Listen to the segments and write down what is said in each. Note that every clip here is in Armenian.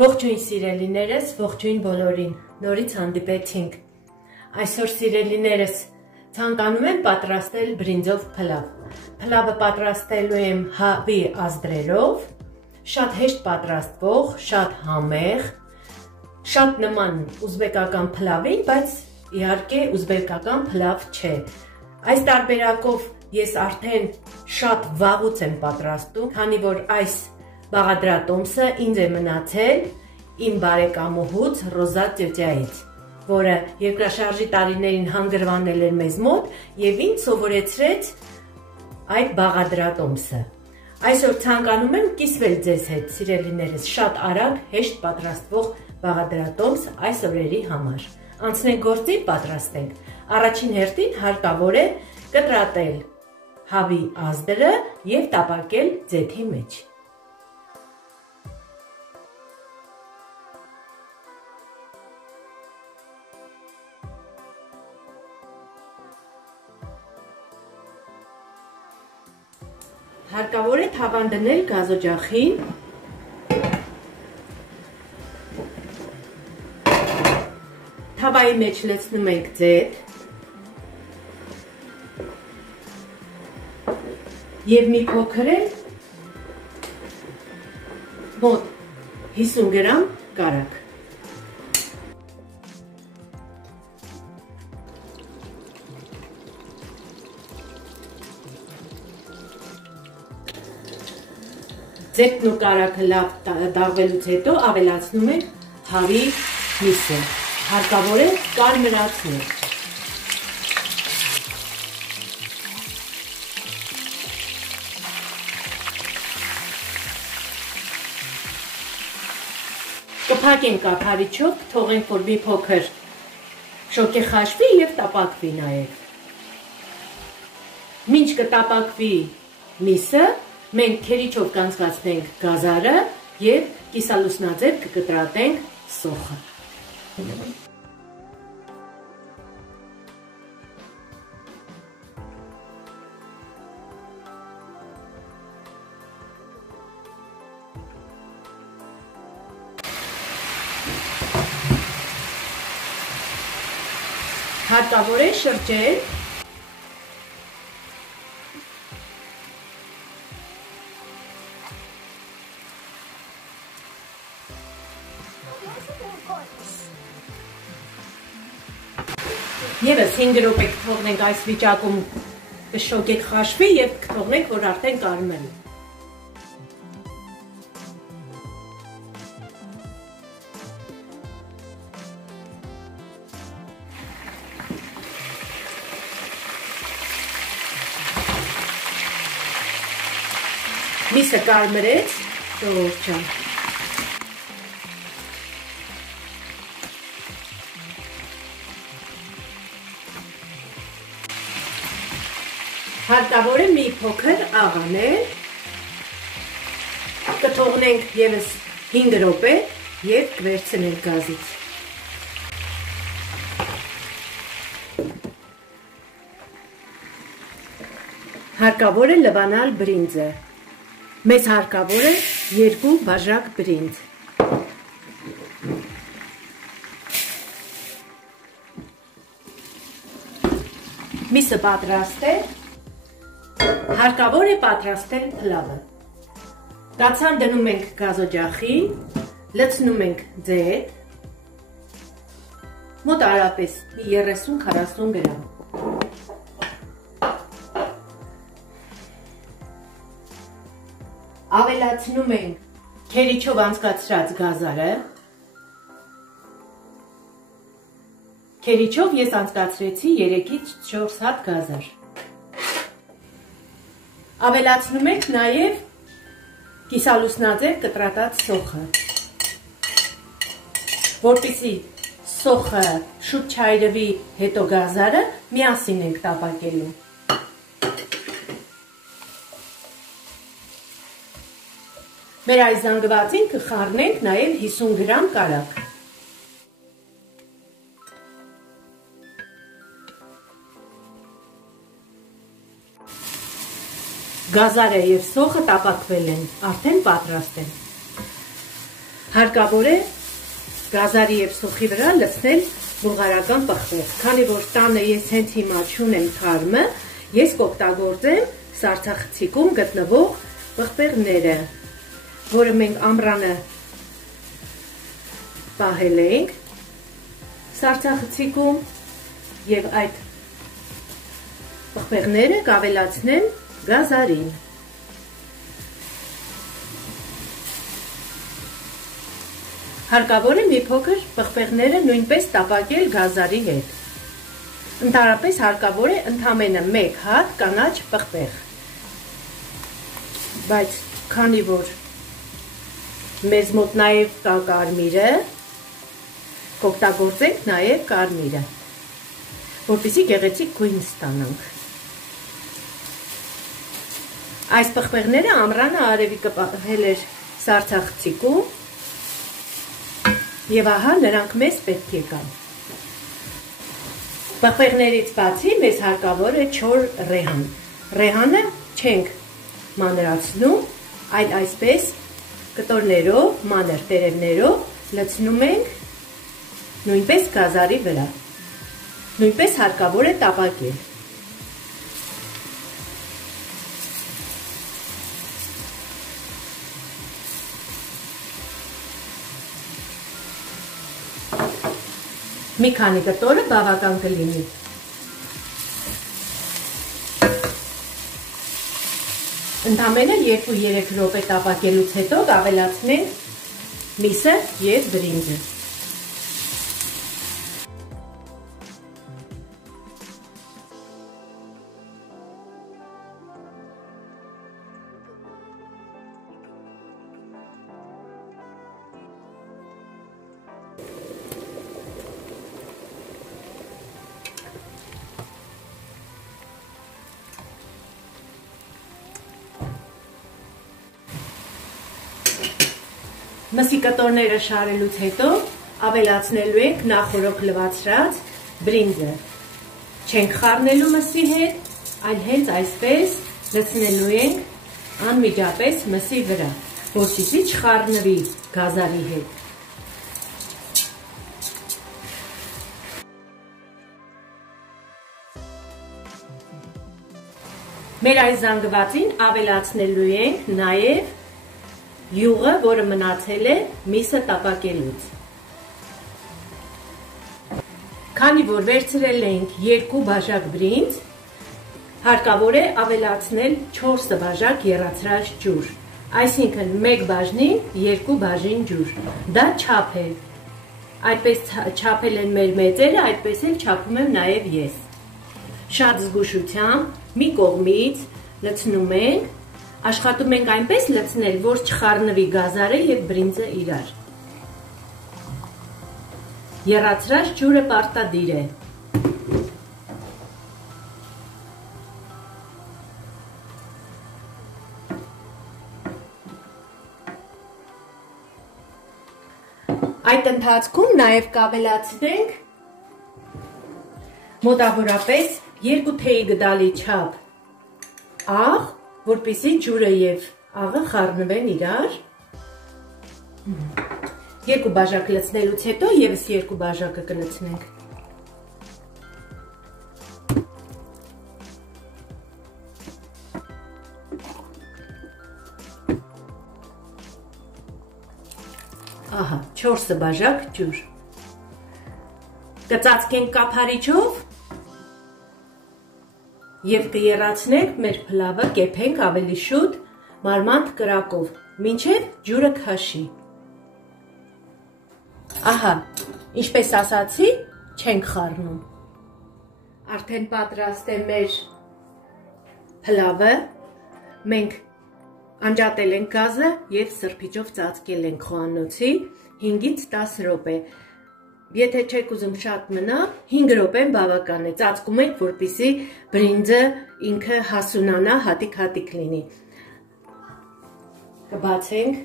Ողջույն սիրելիներս, ողջույն բոլորին, նորից հանդիպեցինք։ Այսօր սիրելիներս ցանկանում եմ պատրաստել բրինձով փլավ։ Փլավը պատրաստելու եմ հավի ազդրերով, շատ հեշտ պատրաստվող, շատ համեղ, շատ նման ուզբեկական փլավին, բայց իհարկե ուզբեկական փլավ չէ։ Այս տարբերակով ես արդեն շատ վաղուց եմ պատրաստում, քանի որ այս բաղադրատոմսը ինձ է մնացել իմ բարեկամուհուց Ռոզա տյոտյայից, որը երկրաշարժի տարիներին հանգրվանել էր մեզ մոտ և ինձ սովորեցրեց այդ բաղադրատոմսը։ Այսօր ցանկանում եմ կիսվել ձեզ հետ, սիրելիներս, շատ արագ, հեշտ պատրաստվող բաղադրատոմս այս օրերի համար։ Անցնենք գործի, պատրաստենք։ Առաջին հերթին հարկավոր է կտրատել հավի ազդրը և տապակել ձեթի մեջ։ Հարկավոր է թավան դնել գազօջախին, թավայի մեջ լցնում ենք ձեթ և մի փոքր էլ մոտ 50 գրամ կարագ։ Ձեթն ու կարագը լավ դաղվելուց հետո ավելացնում ենք հավի միսը, հարկավոր է կարմրացնել։ Կփակենք կափարիչով, թողենք, որ մի փոքր շոգե խաշվի և տապակվի նաև։ Մինչ կտապակվի միսը, մենք քերիչով կանցկացնենք գազարը և կիսալուսնաձև կկտրատենք սոխը։ Հարկավոր է շրջել Եվս 5 րոպե կթողնենք այս վիճակում կշոգեք խաշվի և կթողնենք, որ արդեն կարմել է։ Միսը կարմրեց, ժողովուրդ ջան։ Հարկավոր է մի փոքր աղանել, կթողնենք ևս 5 րոպե և կվերցնենք գազից։ Հարկավոր է լվանալ բրինձը, մեզ հարկավոր է 2 բաժակ բրինձ։ Միսը պատրաստ է, հարկավոր է պատրաստել փլավը։ Կացան դնում ենք գազօջախին, լցնում ենք ձեթ, մոտարապես 30-40 գրամ։ Ավելացնում ենք քերիչով անցկացրած գազարը։ Քերիչով ես անցկացրեցի 3-ից 4 հատ գազար։ Ավելացնում ենք նաև կիսալուսնաձև կտրատած սոխը, որպեսզի սոխը շուտ չայրվի, հետո գազարը միասին ենք տապակելու։ Մեր այս զանգվածին կխառնենք նաև 50 գրամ կարագ։ Գազարը եւ սոխը տապակվել են, արդեն պատրաստ են։ Հարկավոր է գազարի եւ սոխի վրա լցնել բուլղարական պղպեղ։ Քանի որ տանը ես հենց հիմա չունեմ թարմը, ես կօգտագործեմ սառցախցիկում գտնվող պղպեղները, որը մենք ամռանը պահել ենք սառցախցիկում եւ այդ պղպեղները կավելացնեմ գազարին։ Հարկավոր է մի փոքր պղպեղները նույնպես տապակել գազարի հետ։ Ընդհանրապես հարկավոր է ընդամենը 1 հատ կանաչ պղպեղ։ Բայց քանի որ մեզ մոտ նաև կա կարմիրը, կօգտագործենք նաև կարմիրը, որպեսզի գեղեցիկ գույն ստանանք։ Այս պղպեղները ամռանը արևիկը պահել էր սառցախցիկում եւ ահա նրանք մեզ պետք եկան։ Պղպեղներից բացի մեզ հարկավոր է չոր ռեհան։ Ռեհանը չենք մանրացնում, այլ այսպես կտորներով, մանր տերևներով լցնում ենք նույնպես գազարի վրա։ Նույնպես հարկավոր է տապակել։ Մի քանի կտորը բավական կլինի։ Ընդամենը 2-3 րոպե տապակելուց հետո ավելացնենք միսը եւ բրինձը։ Մսի կտորները շարելուց հետո ավելացնելու ենք նախորոք լվացրած բրինձը։ Չենք խառնելու մսի հետ, այլ հենց այսպես լցնելու ենք անմիջապես մսի վրա, որպեսզի չխառնվի գազարի հետ։ Մեր այս զանգվածին ավելացնելու ենք նաև յուղը, որը մնացել է միսը տապակելուց։ Քանի որ վերցրել ենք 2 բաժակ բրինձ, հարկավոր է ավելացնել 4 բաժակ եռացրած ջուր, այսինքն 1 բաժնին 2 բաժին ջուր։ Դա չափ է։ Այդպես չափել են մեր մեծերը, այդպես էլ չափում եմ նաև ես։ Շատ զգուշությամբ մի կողմից լցնում ենք, աշխատում ենք այնպես լցնել, որ չխառնվի գազարը եւ բրինձը իրար։ Եռացրած ջուրը պարտադիր է։ Այդ ընթացքում նաև կավելացնենք մոտավորապես 2 թեյի գդալի չափ աղ, որպեսզի ջուրը եւ աղը խառնվեն իրար։ 2 բաժակ լցնելուց հետո եւս 2 բաժակը կլցնենք։ Ահա, 4 բաժակ ջուր։ Կծածկենք կափարիչով եւ կեռացնենք մեր փլավը, կեփենք ավելի շուտ մարմանդ կրակով, մինչեւ ջուրը քաշի։ Ահա, ինչպես ասացի, չենք խառնում։ Արդեն պատրաստ է մեր փլավը, մենք անջատել ենք գազը եւ սրբիչով ծածկել ենք խոհանոցի 5-ից 10 րոպե։ Եթե չեք ուզում շատ մնա, 5 րոպեն բավական է, ծածկում ենք, որպեսզի բրինձը ինքը հասունանա, հատիկ-հատիկ լինի։ Կբացենք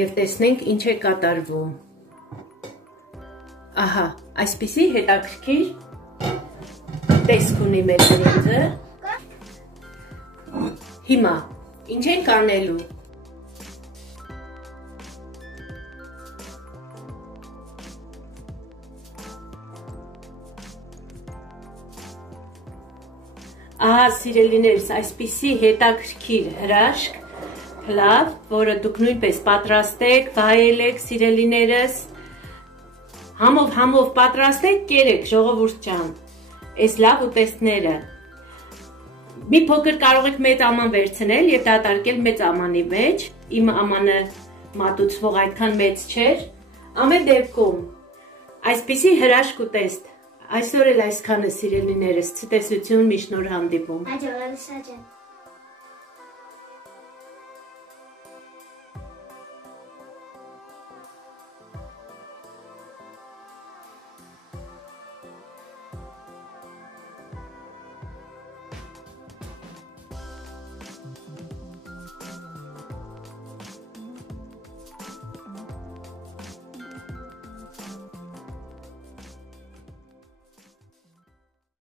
եւ տեսնենք ինչ է կատարվում։ Ահա, այսպիսի հետաքրքիր տեսք ունի մեր բրինձը։ Հիմա, ինչ ենք անելու։ Ահա սիրելիներս, այսպիսի հետաքրքիր հրաշք, փլավ, որը դուք նույնպես պատրաստեք, վայելեք սիրելիներս, համով պատրաստեք, կերեք ժողովուրդ ջան, այս լավ ուտեստները։ Մի փոքր կարող եք մեծ աման վերցնել և դատարկել մեծ ամանի մեջ, իմ ամանը մատուցվող այդքան մեծ չէր, ամեն դեպքում, այսպիսի հրաշք ուտեստ, այսօր էլ այսքանը սիրելիներս, ցտեսություն, միշտ նոր հանդիպում։ Հաջողել Սաջան։